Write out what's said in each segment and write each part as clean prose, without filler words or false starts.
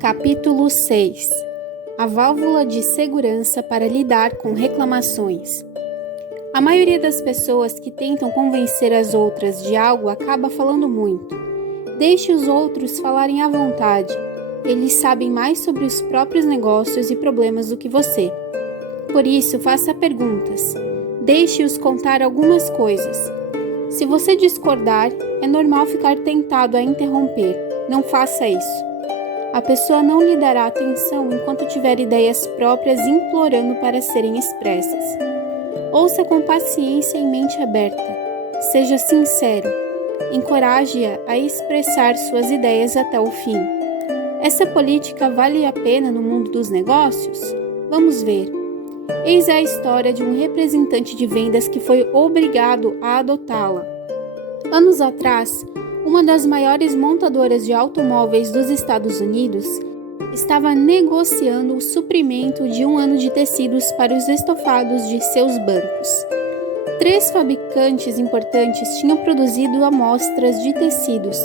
Capítulo 6. A válvula de segurança para lidar com reclamações. A maioria das pessoas que tentam convencer as outras de algo acaba falando muito. Deixe os outros falarem à vontade. Eles sabem mais sobre os próprios negócios e problemas do que você. Por isso, faça perguntas. Deixe-os contar algumas coisas. Se você discordar, é normal ficar tentado a interromper. Não faça isso. A pessoa não lhe dará atenção enquanto tiver ideias próprias implorando para serem expressas. Ouça com paciência e mente aberta. Seja sincero. Encoraje-a a expressar suas ideias até o fim. Essa política vale a pena no mundo dos negócios? Vamos ver. Eis a história de um representante de vendas que foi obrigado a adotá-la. Anos atrás, uma das maiores montadoras de automóveis dos Estados Unidos estava negociando o suprimento de um ano de tecidos para os estofados de seus bancos. 3 fabricantes importantes tinham produzido amostras de tecidos.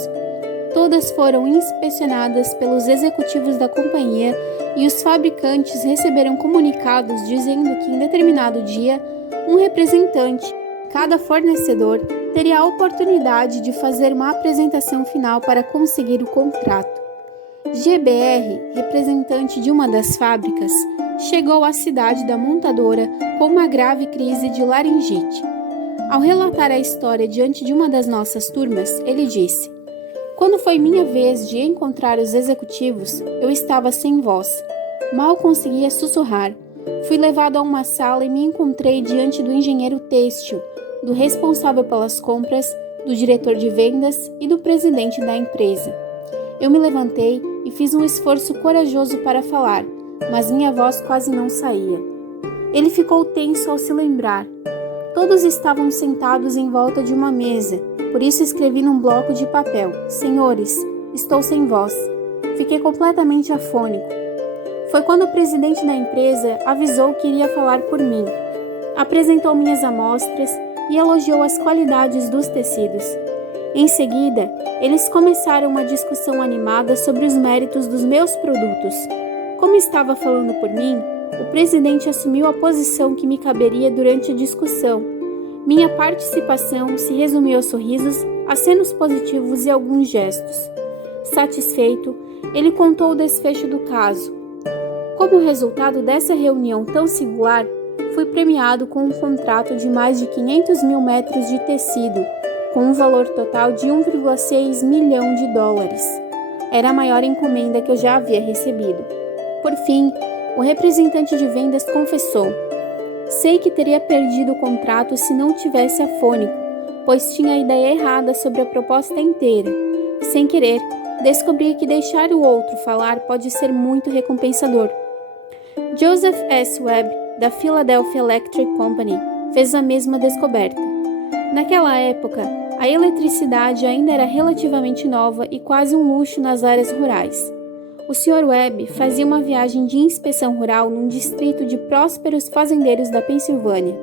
Todas foram inspecionadas pelos executivos da companhia e os fabricantes receberam comunicados dizendo que em determinado dia, um representante de cada fornecedor teria a oportunidade de fazer uma apresentação final para conseguir o contrato. GBR, representante de uma das fábricas, chegou à cidade da montadora com uma grave crise de laringite. Ao relatar a história diante de uma das nossas turmas, ele disse: "Quando foi minha vez de encontrar os executivos, eu estava sem voz. Mal conseguia sussurrar. Fui levado a uma sala e me encontrei diante do engenheiro têxtil, do responsável pelas compras, do diretor de vendas e do presidente da empresa. Eu me levantei e fiz um esforço corajoso para falar, mas minha voz quase não saía. Ele ficou tenso ao se lembrar. Todos estavam sentados em volta de uma mesa, por isso escrevi num bloco de papel: Senhores, estou sem voz. Fiquei completamente afônico. Foi quando o presidente da empresa avisou que iria falar por mim. Apresentou minhas amostras e elogiou as qualidades dos tecidos. Em seguida, eles começaram uma discussão animada sobre os méritos dos meus produtos. Como estava falando por mim, o presidente assumiu a posição que me caberia durante a discussão. Minha participação se resumiu a sorrisos, acenos positivos e alguns gestos. Satisfeito, ele contou o desfecho do caso. Como resultado dessa reunião tão singular, fui premiado com um contrato de mais de 500 mil metros de tecido, com um valor total de 1,6 milhão de dólares. Era a maior encomenda que eu já havia recebido. Por fim, o representante de vendas confessou: sei que teria perdido o contrato se não tivesse afônico, pois tinha a ideia errada sobre a proposta inteira. Sem querer, descobri que deixar o outro falar pode ser muito recompensador. Joseph S. Webb, da Philadelphia Electric Company, fez a mesma descoberta. Naquela época, a eletricidade ainda era relativamente nova e quase um luxo nas áreas rurais. O Sr. Webb fazia uma viagem de inspeção rural num distrito de prósperos fazendeiros da Pensilvânia.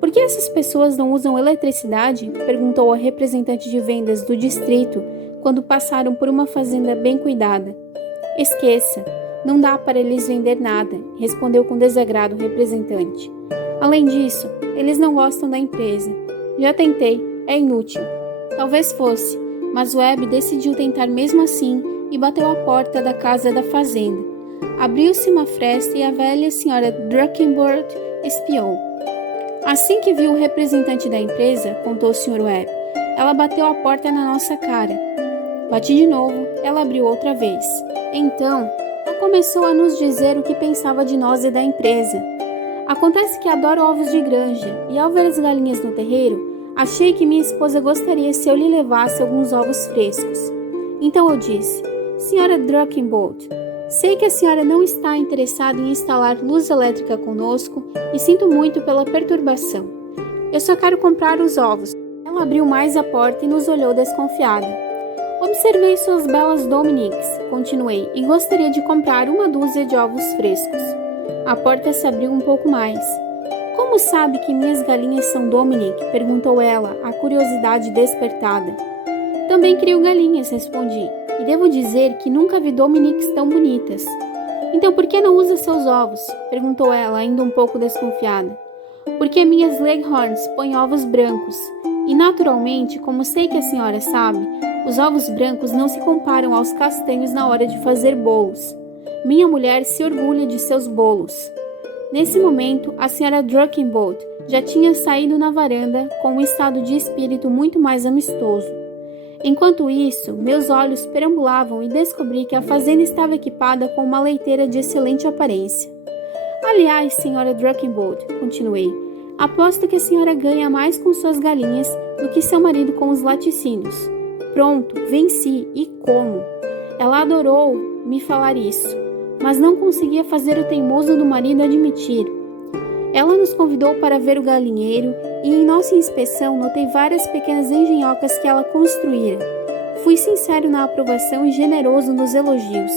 "Por que essas pessoas não usam eletricidade?" perguntou a representante de vendas do distrito quando passaram por uma fazenda bem cuidada. "Esqueça. Não dá para eles vender nada", respondeu com desagrado o representante. "Além disso, eles não gostam da empresa. Já tentei, é inútil." Talvez fosse, mas Webb decidiu tentar mesmo assim e bateu à porta da casa da fazenda. Abriu-se uma fresta e a velha senhora Druckenburt espiou. "Assim que viu o representante da empresa", contou o Sr. Webb, "ela bateu a porta na nossa cara. Bati de novo, ela abriu outra vez. Então, ela começou a nos dizer o que pensava de nós e da empresa. Acontece que adoro ovos de granja, e ao ver as galinhas no terreiro, achei que minha esposa gostaria se eu lhe levasse alguns ovos frescos. Então eu disse: Senhora Druckenbolt, sei que a senhora não está interessada em instalar luz elétrica conosco e sinto muito pela perturbação. Eu só quero comprar os ovos." Ela abriu mais a porta e nos olhou desconfiada. "Observei suas belas Dominiques", continuei, "e gostaria de comprar uma dúzia de ovos frescos." A porta se abriu um pouco mais. "Como sabe que minhas galinhas são Dominique?" perguntou ela, a curiosidade despertada. "Também crio galinhas", respondi. e devo dizer que nunca vi Dominiques tão bonitas. Então por que não usa seus ovos? Perguntou ela, ainda um pouco desconfiada. Porque minhas Leghorns põem ovos brancos. E naturalmente, como sei que a senhora sabe, os ovos brancos não se comparam aos castanhos na hora de fazer bolos. Minha mulher se orgulha de seus bolos. Nesse momento, a senhora Druckenbolt já tinha saído na varanda com um estado de espírito muito mais amistoso. Enquanto isso, meus olhos perambulavam e descobri que a fazenda estava equipada com uma leiteira de excelente aparência. Aliás, senhora Druckenbolt, continuei, aposto que a senhora ganha mais com suas galinhas do que seu marido com os laticínios. Pronto, venci, e como? Ela adorou me falar isso, mas não conseguia fazer o teimoso do marido admitir. Ela nos convidou para ver o galinheiro e em nossa inspeção notei várias pequenas engenhocas que ela construíra. Fui sincero na aprovação e generoso nos elogios.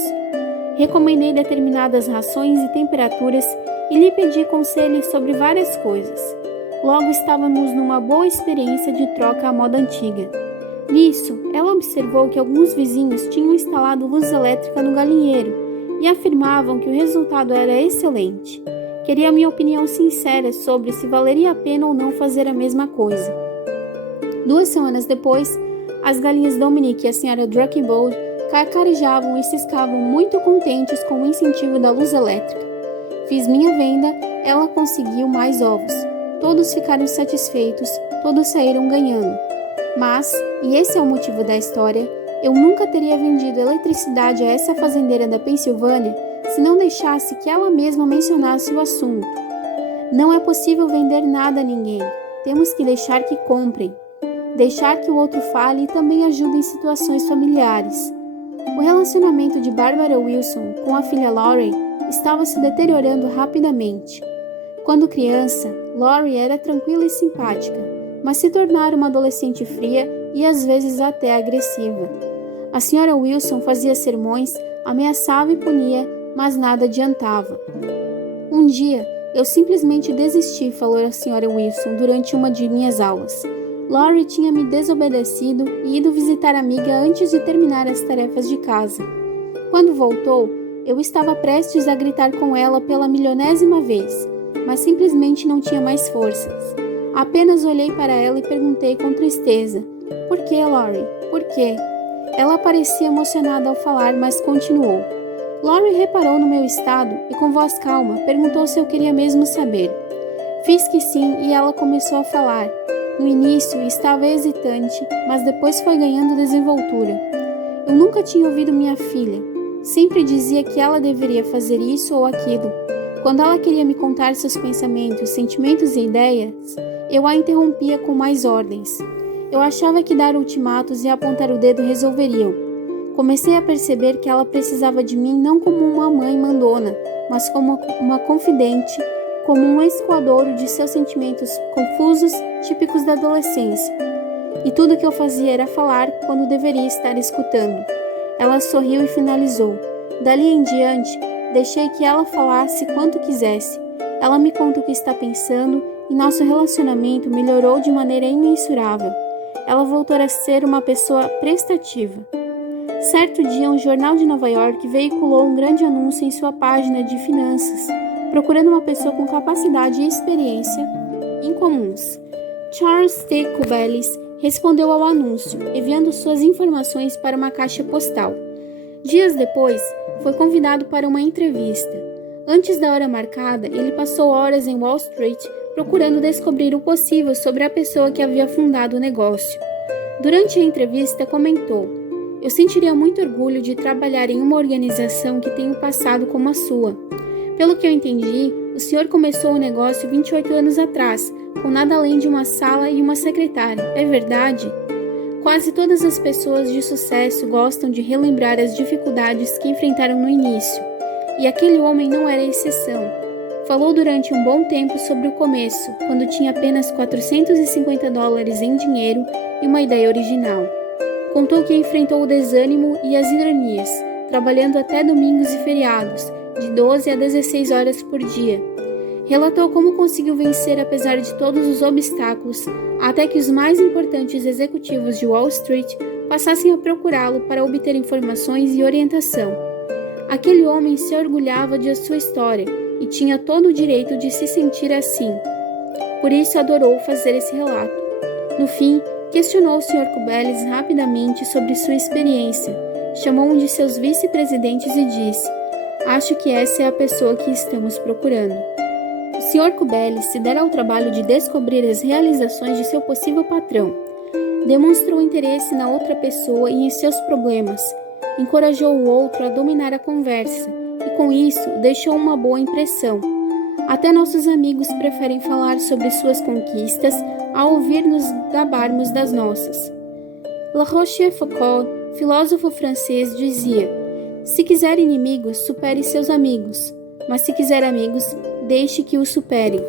Recomendei determinadas rações e temperaturas e lhe pedi conselhos sobre várias coisas. Logo estávamos numa boa experiência de troca à moda antiga. Nisso, ela observou que alguns vizinhos tinham instalado luz elétrica no galinheiro e afirmavam que o resultado era excelente. Queria minha opinião sincera sobre se valeria a pena ou não fazer a mesma coisa. 2 semanas depois, as galinhas Dominique e a senhora Druckenbolt cacarejavam e ciscavam muito contentes com o incentivo da luz elétrica. Fiz minha venda, ela conseguiu mais ovos. Todos ficaram satisfeitos, todos saíram ganhando. Mas, e esse é o motivo da história, eu nunca teria vendido eletricidade a essa fazendeira da Pensilvânia se não deixasse que ela mesma mencionasse o assunto. Não é possível vender nada a ninguém. Temos que deixar que comprem. Deixar que o outro fale e também ajude em situações familiares. O relacionamento de Barbara Wilson com a filha Laurie estava se deteriorando rapidamente. Quando criança, Laurie era tranquila e simpática, mas se tornara uma adolescente fria e às vezes até agressiva. A senhora Wilson fazia sermões, ameaçava e punia, mas nada adiantava. Um dia, eu simplesmente desisti, falou a senhora Wilson durante uma de minhas aulas. Laurie tinha me desobedecido e ido visitar a amiga antes de terminar as tarefas de casa. Quando voltou, eu estava prestes a gritar com ela pela milionésima vez, mas simplesmente não tinha mais forças. Apenas olhei para ela e perguntei com tristeza: "Por que, Laurie? Por quê?" Ela parecia emocionada ao falar, mas continuou. Laurie reparou no meu estado e, com voz calma, perguntou se eu queria mesmo saber. Fiz que sim e ela começou a falar. No início estava hesitante, mas depois foi ganhando desenvoltura. Eu nunca tinha ouvido minha filha. Sempre dizia que ela deveria fazer isso ou aquilo. Quando ela queria me contar seus pensamentos, sentimentos e ideias, eu a interrompia com mais ordens. Eu achava que dar ultimatos e apontar o dedo resolveriam. Comecei a perceber que ela precisava de mim não como uma mãe mandona, mas como uma confidente, como um escoadouro de seus sentimentos confusos, típicos da adolescência. E tudo que eu fazia era falar quando deveria estar escutando. Ela sorriu e finalizou. Dali em diante, deixei que ela falasse quanto quisesse. Ela me conta o que está pensando e nosso relacionamento melhorou de maneira imensurável. Ela voltou a ser uma pessoa prestativa. Certo dia, um jornal de Nova York veiculou um grande anúncio em sua página de finanças, procurando uma pessoa com capacidade e experiência incomuns. Charles T. Kubelis respondeu ao anúncio, enviando suas informações para uma caixa postal. Dias depois, foi convidado para uma entrevista. Antes da hora marcada, ele passou horas em Wall Street procurando descobrir o possível sobre a pessoa que havia fundado o negócio. Durante a entrevista, comentou: "Eu sentiria muito orgulho de trabalhar em uma organização que tem um passado como a sua. Pelo que eu entendi, o senhor começou o negócio 28 anos atrás, com nada além de uma sala e uma secretária, é verdade?" Quase todas as pessoas de sucesso gostam de relembrar as dificuldades que enfrentaram no início, e aquele homem não era exceção. Falou durante um bom tempo sobre o começo, quando tinha apenas $450 em dinheiro e uma ideia original. Contou que enfrentou o desânimo e as ironias, trabalhando até domingos e feriados, de 12 a 16 horas por dia. Relatou como conseguiu vencer apesar de todos os obstáculos, até que os mais importantes executivos de Wall Street passassem a procurá-lo para obter informações e orientação. Aquele homem se orgulhava de sua história e tinha todo o direito de se sentir assim. Por isso adorou fazer esse relato. No fim, questionou o Sr. Cubeles rapidamente sobre sua experiência, chamou um de seus vice-presidentes e disse: "Acho que essa é a pessoa que estamos procurando." O Sr. Cubeles se dera ao trabalho de descobrir as realizações de seu possível patrão. Demonstrou interesse na outra pessoa e em seus problemas. Encorajou o outro a dominar a conversa e, com isso, deixou uma boa impressão. Até nossos amigos preferem falar sobre suas conquistas ao ouvir-nos gabarmos das nossas. La Rochefoucauld, filósofo francês, dizia: "Se quiser inimigos, supere seus amigos, mas se quiser amigos, deixe que os superem."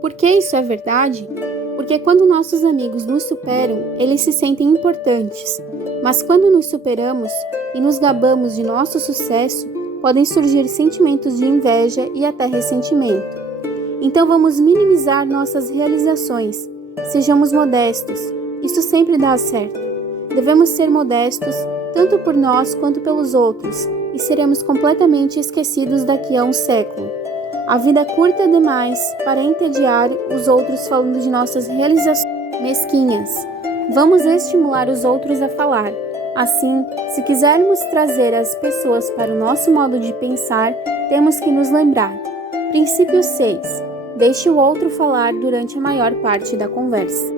Por que isso é verdade? Porque quando nossos amigos nos superam, eles se sentem importantes, mas quando nos superamos e nos gabamos de nosso sucesso, podem surgir sentimentos de inveja e até ressentimento. Então vamos minimizar nossas realizações. Sejamos modestos. Isso sempre dá certo. Devemos ser modestos, tanto por nós quanto pelos outros, e seremos completamente esquecidos daqui a um século. A vida é curta demais para entediar os outros falando de nossas realizações mesquinhas. Vamos estimular os outros a falar. Assim, se quisermos trazer as pessoas para o nosso modo de pensar, temos que nos lembrar. Princípio 6. Deixe o outro falar durante a maior parte da conversa.